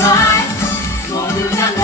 I can fly 모